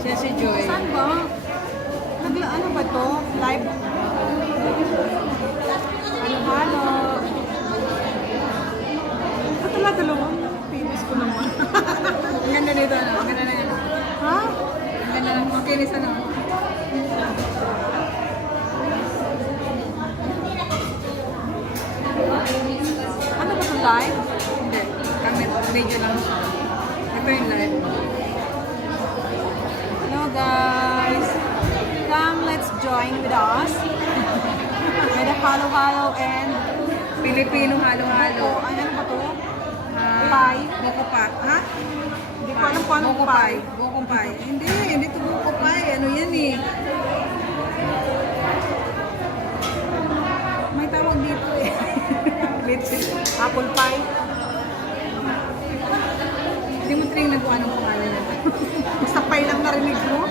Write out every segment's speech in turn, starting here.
Siya si Joy. Saan ba? Ano ba to? Live? Halo-halo. At wala dalawang pinis ko naman. Ang ganda nito, ano? Ang ganda na yan. Ha? Ang ganda na. Makinis, ano? Ano ba to live? Hindi. Kami, video lang siya. Ito yung live. Hello guys! Come, let's join with us. With the halo-halo and Pilipino halo-halo. ano ba to? Pie. Buko pa. Ha? Hindi ko alam kung anong Buko pie. pie. Buko pie. Hindi ito buko pie. Ano yan eh? May tawag dito eh. Apple pie. Hindi mo tingnan kung anong pangalan yan. Basta pie lang narinig mo.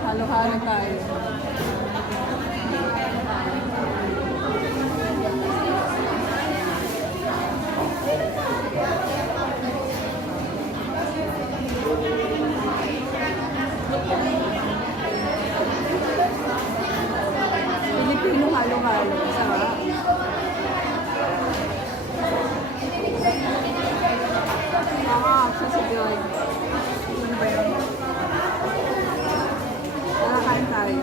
Halo-halo tayo. Pilipino halo-halo. Sarap. Siya si Joy. Ano ba yun? Kain tayo.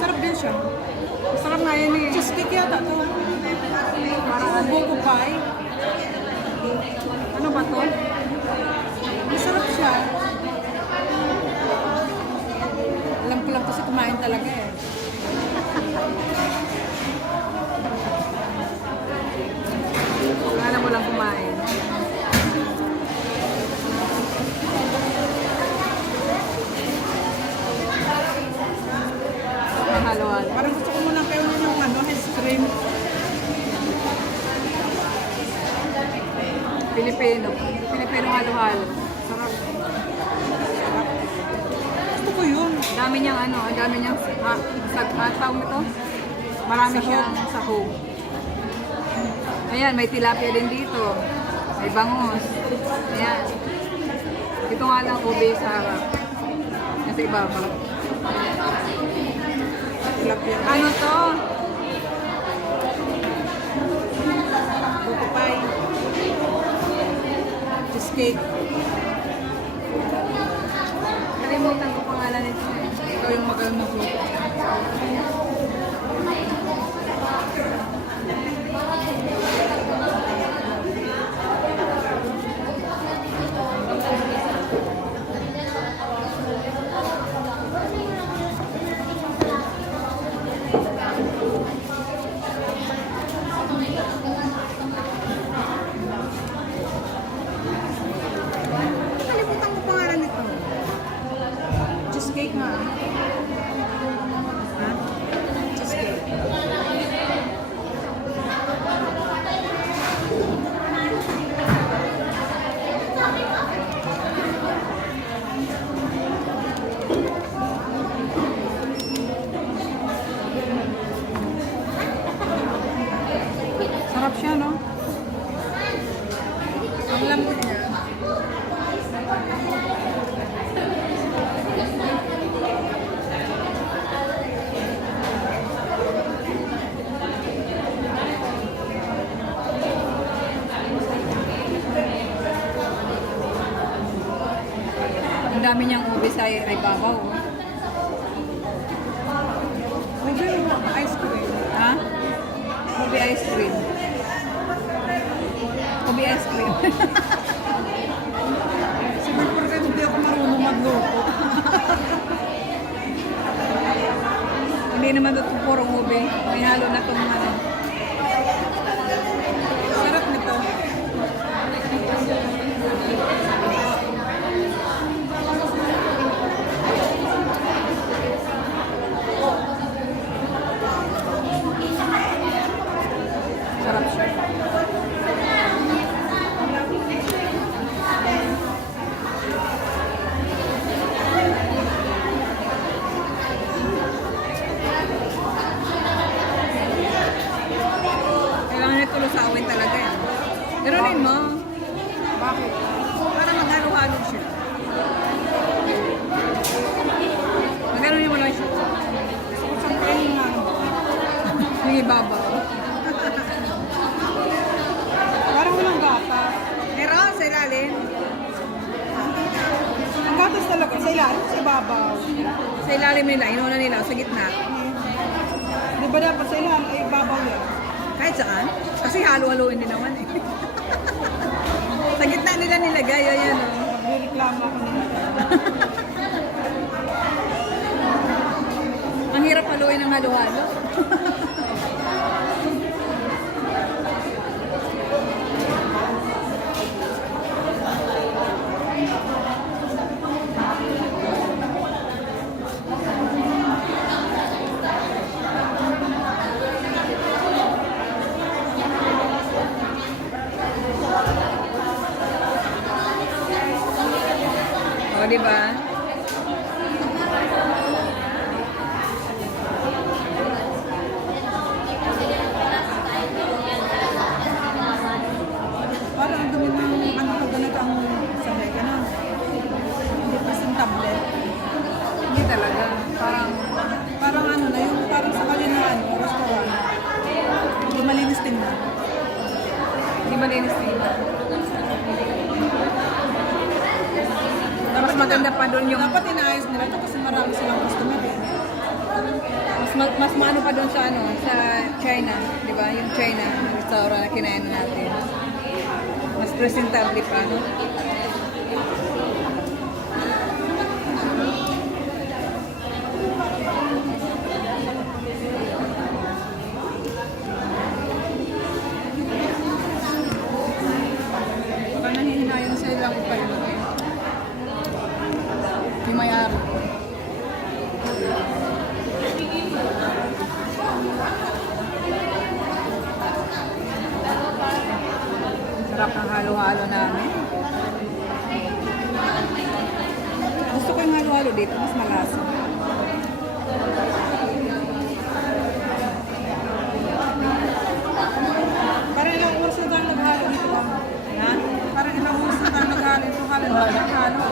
Sarap din siya. Masarap nga yan eh. Cheesecake yata to. Parang buko pie. Ano ba to? Masarap siya. Alam ko lang kasi kumain talaga eh. Alam mo lang kumain. Halo-halo. Parang gusto ko muna kayo yung ice cream. Pilipino. Pilipino halo-halo. Sarap. Gusto ko yun. Dami niyang ano, ang dami niyang tawag mo ito? Marami Sahog. siyang sahog. Ayan, may tilapia din dito. May bangus. Ayan. Ito nga lang ube sa harap. Nasa ibabaw. Tilapia. Ano to? Buko pie. Cheesecake. Kalimutan ko pangalan nito. Ikaw yung magaling magluto. Kalimutan ko pangalan nito. Cheesecake nga. Ha? Cheesecake. Sarap siya, no? Ang lambot niya. Ang dami niyang ube sa ibabaw. Oh. Ube ice cream. Ha? Ube ice cream. Ube ice cream. Siguro kasi hindi ako marunong magluto. Hindi naman ito purong ube. May halo na itong ano. Sarap nito. Sarap siya. Kailangan niya tulusawin talaga yan. Pero rin mo, Bakit? para maghalo-halo siya. Magano niyo mo lang siya. Isang kainin nga. Yung ibabaw. Parang walang gata. Meron sa ilalim. Ang gatas talaga sa ilalim, sa ibabaw. Sa ilalim nila, inuuna nila, sa gitna. Di ba dapat sa ilalim ay ibabaw yan? Kahit saan. Kasi halo-haloin din naman eh. Sa gitna nila nilagay, ayan o. Nagreklamo ako nila. Ang hirap haluin ng halo-halo. O, diba? Parang ang dumi ng ano ko ganito ang sabi, gano'n. Hindi presentable. Hindi talaga. Parang ano na yung parang sa kanya na ano, restaurant. Hindi malinis tingnan. Hindi ba linis nila? Mas maganda pa doon yung... Dapat inaayos nila ito kasi marami silang customer eh. Mas maano pa doon sa ano, sa China, di ba? Yung China restaurant na kinain natin. Mas presentable pa, no? Baka nahihinayang sa ilang pa yun. Yung may-ari. Sarap ng halo-halo namin. Gusto ko yung halo-halo dito, mas malasa. Parang ilang oras na tayo naghalo dito ah. Ha? Parang ilang oras na tayo naghalo ito. Halo.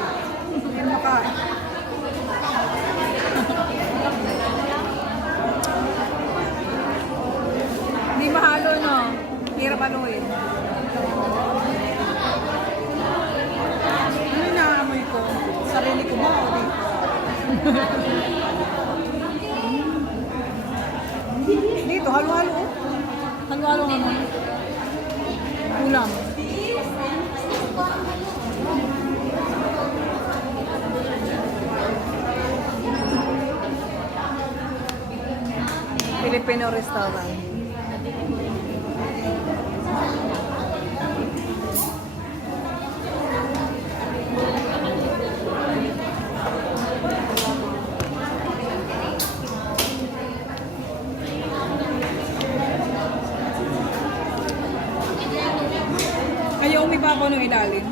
Hindi makain. Hindi mahalo, no? Hirap haluin. Ano yung naamoy ko? Sarili ko ba o dito? Dito, halo-halo. Halo-halo naman. Ulam. Filipino restaurant. Ayaw umibabaw ng ilalim.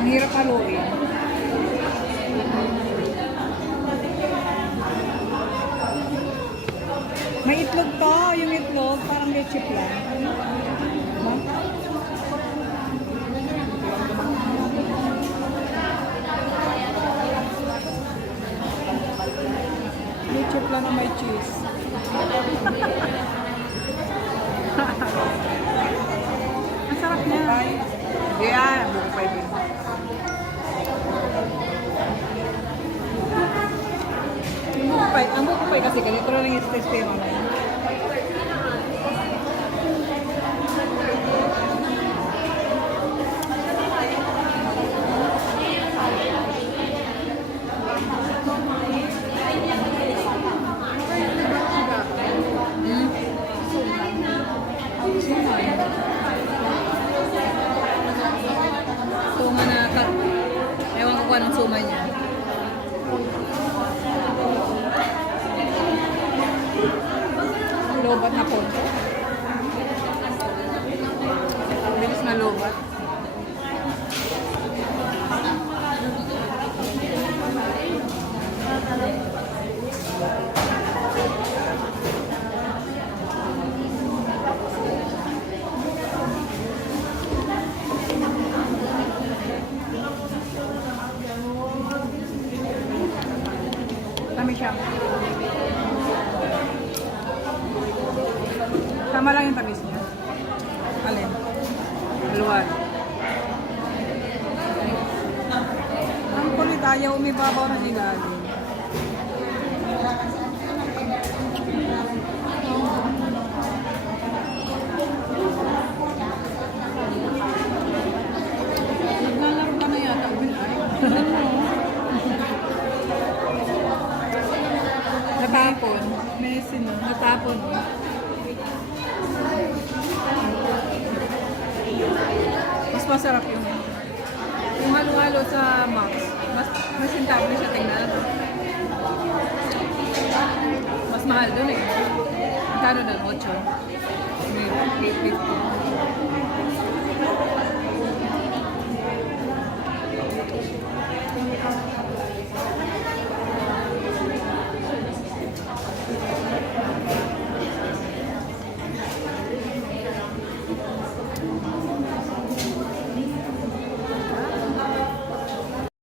Ang hirap haluin. May itlog pa. Yung itlog, parang leche plan. Diba? Leche plan na may cheese. Papay. Yeah, buko pa din. Ang buko pa kasi ganito lang yung taste mo. Suma na ewan ko kung anong suma niya. Lobat na po. Bilis na lobat. Kami siya. Tama lang yung tamis niya. Alin? Haluan. Ang kulit ayaw umibabaw na ilalim. Naglalaro ka na yata, Bilay. Natapon. Messi na. Natapon. Mas masarap yung halo-halo sa Max. Mas intable siya tingnan. Mas mahal dun eh. Magkano na? 8? 850.